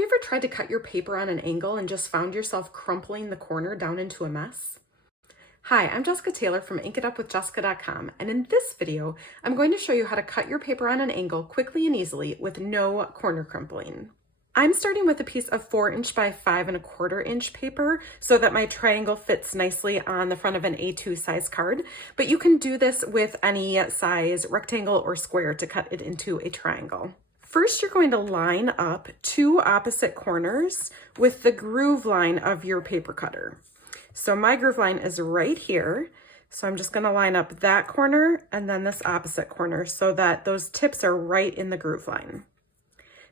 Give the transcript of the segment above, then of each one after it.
Have you ever tried to cut your paper on an angle and just found yourself crumpling the corner down into a mess? Hi, I'm Jessica Taylor from InkItUpWithJessica.com, and in this video, I'm going to show you how to cut your paper on an angle quickly and easily with no corner crumpling. I'm starting with a piece of 4" by 5¼ paper so that my triangle fits nicely on the front of an A2 size card, but you can do this with any size rectangle or square to cut it into a triangle. First, you're going to line up two opposite corners with the groove line of your paper cutter. So my groove line is right here. So I'm just going to line up that corner and then this opposite corner so that those tips are right in the groove line.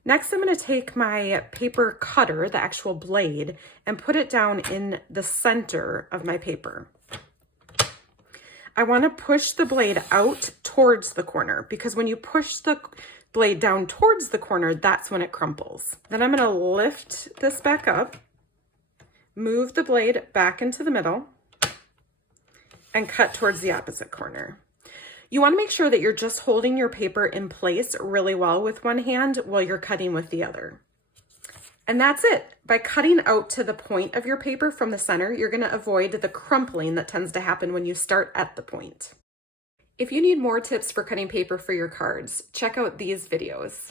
Next, I'm going to take my paper cutter, the actual blade, and put it down in the center of my paper. I want to push the blade out towards the corner because when you push the blade down towards the corner, that's when it crumples. Then I'm going to lift this back up, move the blade back into the middle, and cut towards the opposite corner. You want to make sure that you're just holding your paper in place really well with one hand while you're cutting with the other. And that's it. By cutting out to the point of your paper from the center, you're going to avoid the crumpling that tends to happen when you start at the point. If you need more tips for cutting paper for your cards, check out these videos.